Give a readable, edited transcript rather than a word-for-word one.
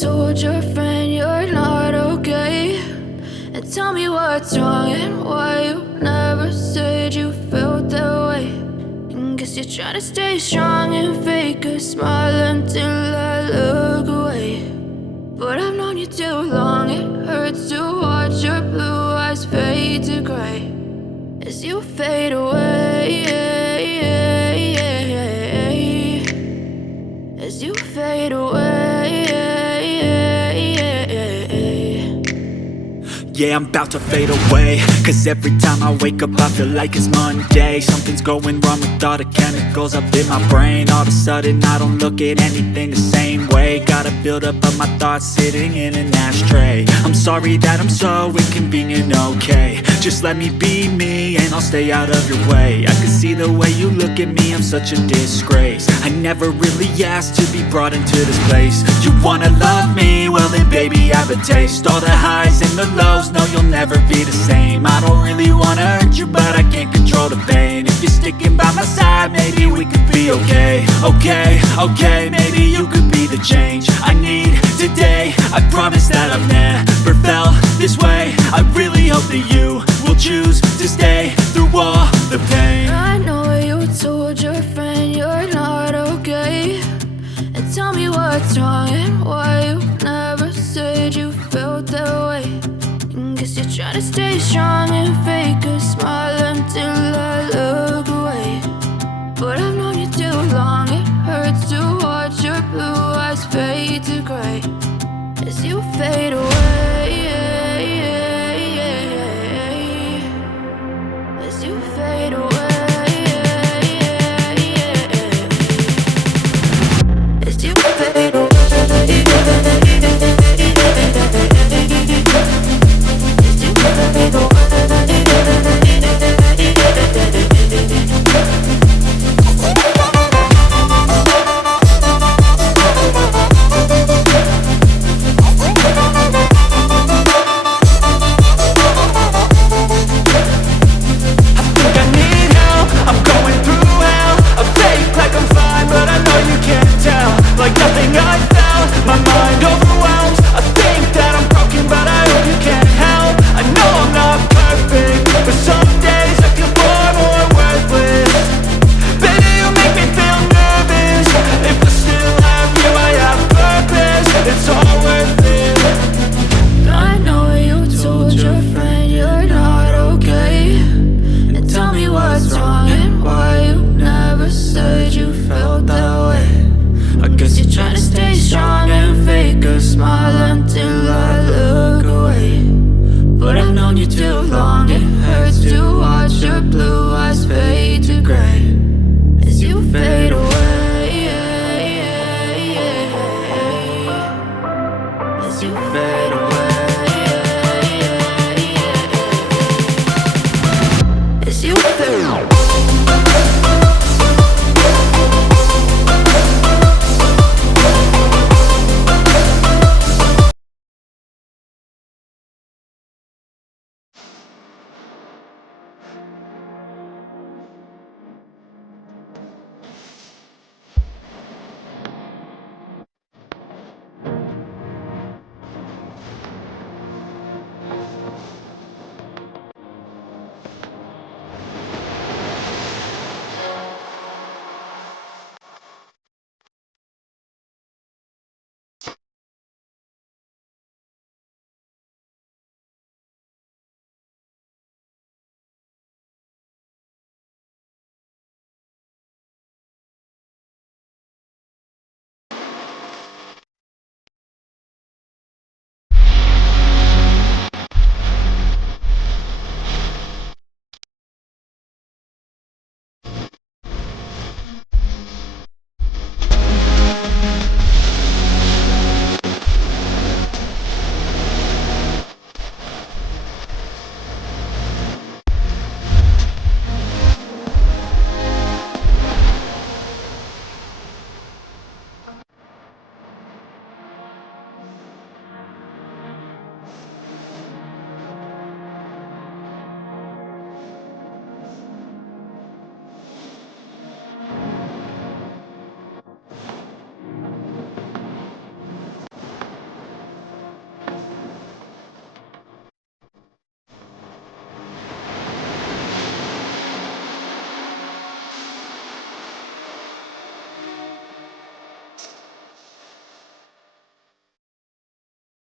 told your friend you're not okay, and tell me what's wrong and why you never said you felt that way. And guess you're trying to stay strong and fake a smile until I look away. But I've known you too long, it hurts to watch your blue eyes fade to gray as you fade away, as you fade away. Yeah, I'm about to fade away, cause every time I wake up I feel like it's Monday. Something's going wrong with all the chemicals up in my brain. All of a sudden I don't look at anything the same way. Gotta build up of my thoughts sitting in an ashtray. I'm sorry that I'm so inconvenient, okay. Just let me be me and I'll stay out of your way. I can see the way you look at me, I'm such a disgrace. I never really asked to be brought into this place. You wanna love me? Well then baby I have a taste. All the highs and the lows, no you'll never be the same. I don't really wanna hurt you but I can't control the pain. If you're sticking by my side maybe we could be okay. Okay, maybe you could be the change I need today. I promise that I've never felt this way. I really hope that you will choose to stay through all the pain. I know you told your friend you're not okay, and tell me what's wrong and why you never said you felt that way. And guess you're trying to stay strong and fake a smile until I look away. But I've known you too long, it hurts to watch your blue eyes fade to gray as you fade away.